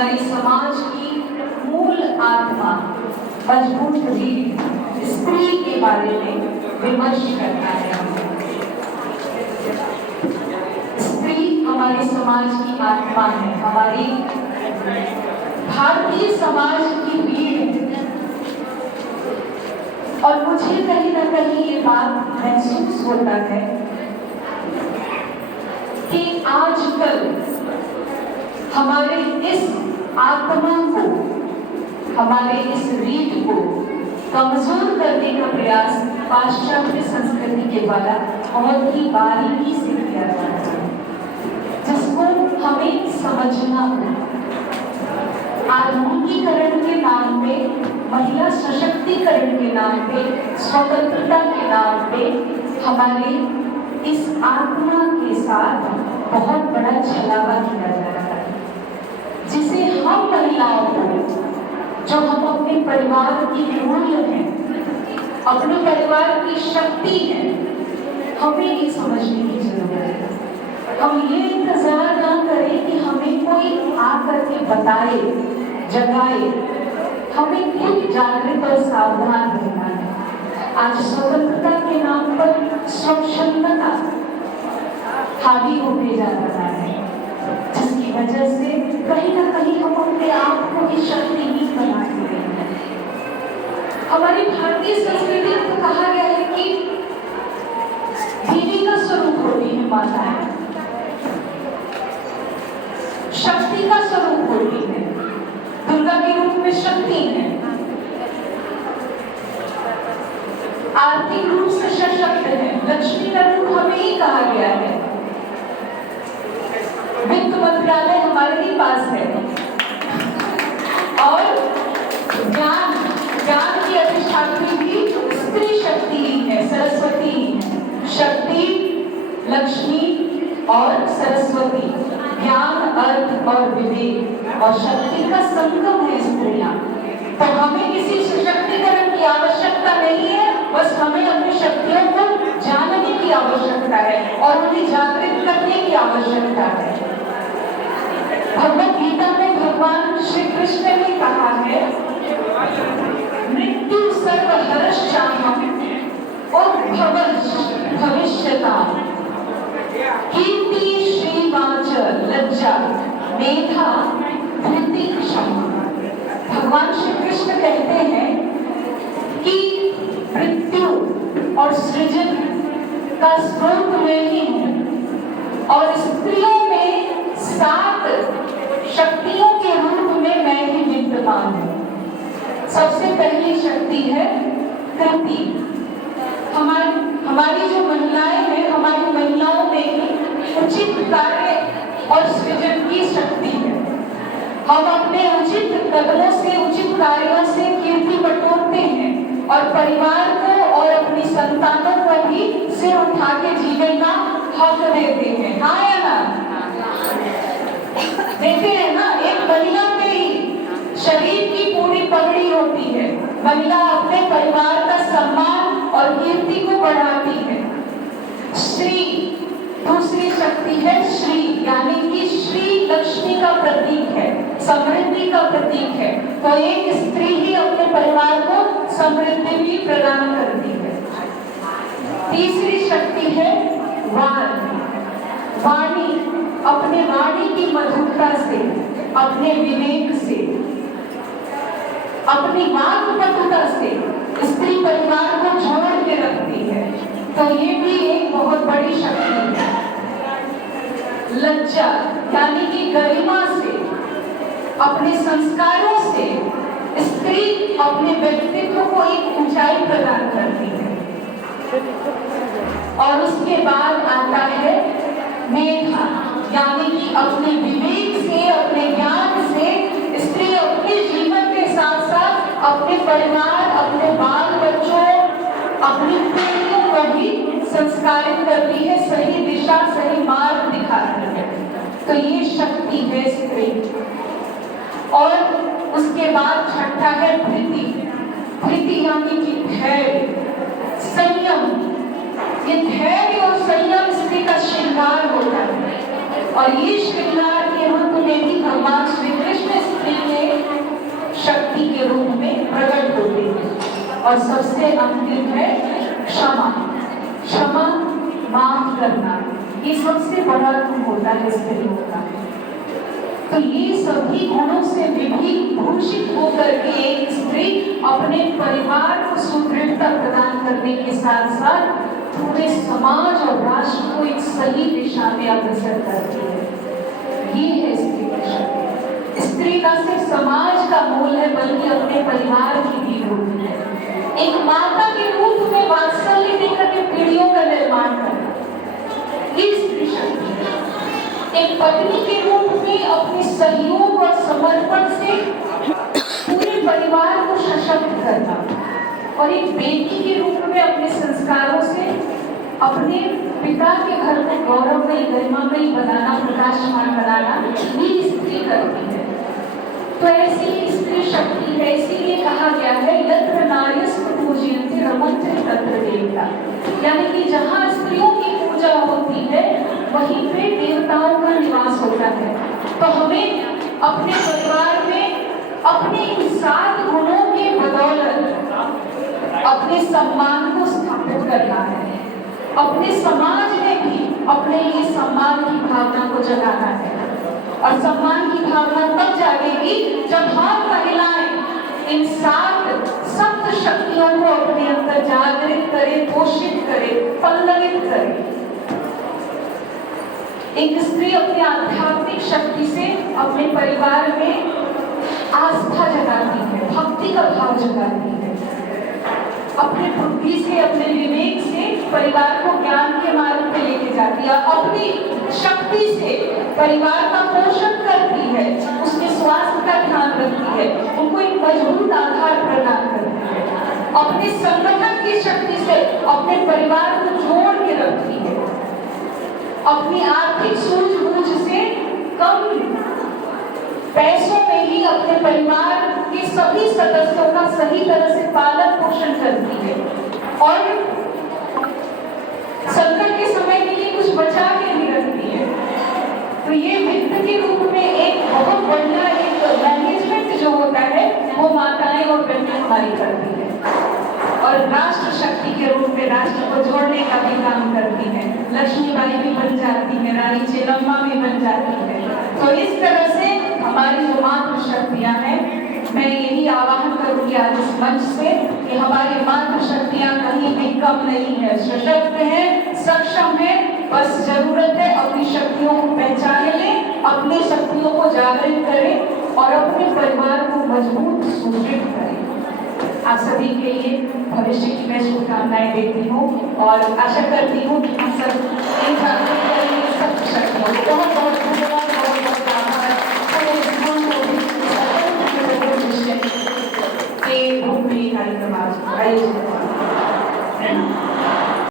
हमारी समाज की मूल आत्मा मजबूत रीढ़ स्त्री के बारे में विमर्श करता है। स्त्री हमारी समाज की आत्मा है, हमारी भारतीय समाज की रीढ़ है। और मुझे कहीं ना कहीं ये बात महसूस होता है कि आजकल हमारे इस आत्मा को, हमारे इस रीढ़ को कमजोर करने का प्रयास पाश्चात्य संस्कृति के द्वारा बहुत ही बारीकी से किया जाता है, जिसको हमें समझना होगा। आधुनिकीकरण के नाम पे, महिला सशक्तिकरण के नाम पे, स्वतंत्रता के नाम पे हमारे इस आत्मा के साथ बहुत बड़ा छलावा किया जा रहा है, जिसे हम महिलाओं को, जो हम अपने परिवार की मूल्य है, अपने परिवार की शक्ति है, हमें ये समझने की जरूरत है। हम ये इंतजार ना करें कि हमें कोई आकर के बताए, जगाए, हमें खुद जागृत और सावधान रहना है। आज स्वतंत्रता के नाम पर स्वच्छंदता हावी होते जा रहा है, जिसकी वजह से कहीं ना कहीं हम अपने आप को ही शक्तिहीन बना रहे हैं। हमारी भारतीय संस्कृति में तो कहा गया है कि देवी का स्वरूप होती है माताएं, शक्ति का स्वरूप होती है, दुर्गा के रूप में शक्ति है, आर्थिक रूप से सशक्त है, लक्ष्मी का रूप हमें ही कहा गया है। वित्त मंत्रालय हमारे ही पास है और ज्ञान की अधिष्ठात्री भी स्त्री शक्ति ही है, सरस्वती ही है। शक्ति, लक्ष्मी और सरस्वती, ज्ञान, अर्थ और विवेक और शक्ति का संगम है स्त्रियां। तो हमें किसी सशक्तिकरण की आवश्यकता नहीं है, बस हमें अपनी शक्तियों को जानने की आवश्यकता है और उन्हें जागृत करने की आवश्यकता है। भगवद गीता में भगवान श्री कृष्ण ने कहा है, मृत्यु सर्वहरश्चाहम् उद्भवश्च भविष्यताम् कीर्ति श्रीवाच लज्जा मेधा धृति क्षमा। भगवान श्री कृष्ण कहते हैं कि मृत्यु और सृजन का स्रोत मैं ही हूँ और स्त्रियों में 7 शक्तियों के रूप में मैं ही विद्यमान हूँ। सबसे पहली शक्ति है कृति। हमारी जो महिलाएं हैं, हमारी महिलाओं में ही उचित कार्य और सृजन की शक्ति है। हम अपने उचित कदमों से, उचित कार्यों से कीर्ति बटोरते हैं और परिवार को और अपनी संतानों को भी सिर उठा के जीने का हक देते हैं। हाँ या ना? देखते हैं ना, एक महिला पे ही शरीर की पूरी पगड़ी होती है। महिला अपने परिवार का सम्मान और कीर्ति को बढ़ाती है। श्री, दूसरी शक्ति है श्री, यानी कि श्री लक्ष्मी का प्रतीक है, समृद्धि का प्रतीक है। तो एक स्त्री ही अपने परिवार को समृद्धि भी प्रदान करती है। तीसरी शक्ति है वाणी। वाणी, अपने वाणी की मधुरता से, अपने विवेक से, अपनी वाक्पटुता से स्त्री परिवार को जोड़ के रखती है। तो ये भी एक बहुत बड़ी शक्ति है। लज्जा, यानी कि गरिमा से, अपने संस्कारों से स्त्री अपने व्यक्तित्व को एक ऊंचाई प्रदान करती है। और उसके बाद आता है मेधा, यानी कि अपने विवेक से, अपने ज्ञान से स्त्री अपने जीवन के साथ साथ अपने परिवार, अपने बाल बच्चों, अपनी पीढ़ियों को भी संस्कारित करती है, सही दिशा, सही मार्ग दिखाती है। तो ये शक्ति है स्त्री। और उसके बाद छठा है धृति। धृति यानी कि धैर्य, संयम। ये धैर्य और संयम स्त्री का श्रृंगार होता है और ये श्रृंगार के रूप में भी भगवान श्री कृष्ण और सबसे अंतिम है क्षमा। क्षमा, माफ करना, ये सबसे बड़ा गुण होता है स्त्रियों का। तो ये सभी गुणों से विभूषित होकर के एक स्त्री अपने परिवार को सुदृढ़ता प्रदान करने के साथ साथ पूरे समाज और राष्ट्र को एक सही दिशा में अग्रसर करती है। ये है स्त्री की शक्ति। स्त्री न सिर्फ समाज का मूल है बल्कि अपने परिवार की भी मूल है। एक माता के रूप में वात्सल्य देकर के पीढ़ियों का निर्माण करना, ये स्त्री शक्ति है। एक पत्नी के रूप में अपने सहयोग और समर्पण से पूरे परिवार को सशक्त करना, और एक बेटी के रूप में अपने संस्कारों से अपने पिता के घर को गौरवमयी गरिमामयी बनाना, प्रकाशमान बनाना, ये स्त्री करती है। तो ऐसी स्त्री शक्ति है, इसीलिए कहा गया है यत्र नार्यस्तु पूज्यन्ते रमन्ते तत्र देवता, यानी कि जहाँ स्त्रियों की पूजा होती है वहीं पे देवताओं का निवास होता है। तो हमें अपने परिवार में अपने इन 7 गुणों के बदौलत अपने सम्मान को स्थापित करना है। अपने समाज में भी अपने लिए सम्मान की भावना को जगाना है, और सम्मान की भावना तब जागेगी जब हम महिलाएं इन 7 सप्त शक्तियों को अपने अंदर जागृत करें, पोषित करें, पल्लवित करें। एक स्त्री अपनी आध्यात्मिक शक्ति से अपने परिवार में आस्था जगाती है, भक्ति का भाव जगाती है। अपने बुद्धि से, अपने विवेक से परिवार को ज्ञान के मार्ग पे लेके जाती है, अपनी शक्ति से परिवार का पोषण करती है, उसके स्वास्थ्य का ध्यान रखती है, उनको एक मजबूत आधार प्रदान करती है। अपने संगठन की शक्ति से अपने परिवार को जोड़ के रखती है। अपनी आर्थिक सूझबूझ से कम पैसों में ही अपने परिवार के सभी सदस्यों का सही तरह से पालन पोषण करती है, और संकट के समय के लिए कुछ बचा के भी रखती है। तो ये वित्त के रूप में एक बहुत बढ़िया एक मैनेजमेंट जो होता है वो माताएं और बहनें हमारी करती है, और राष्ट्र शक्ति के रूप में राष्ट्र को जोड़ने का भी काम करती है। लक्ष्मीबाई भी बन जाती है, रानी चेन्नम्मा भी बन जाती है। तो इस तरह से हमारी जो मातृ शक्तियां हैं, मैं यही आह्वान करूंगी आज इस मंच से कि हमारी मातृ शक्तियां कहीं भी कम नहीं है, सशक्त है, सक्षम है। बस जरूरत है अपनी शक्तियों को पहचान लें, अपनी शक्तियों को जागृत करें और अपने परिवार को मजबूत सुदृढ़ करें। आप सभी के लिए भविष्य की मैं शुभकामनाएं देती हूँ और आशा करती हूँ कि हम सब इन जागरूक करेंगे सब शक्तियों को। बहुत बहुत धन्यवाद, बहुत बहुत आभार। के रूप में कार्यक्रम आयोजित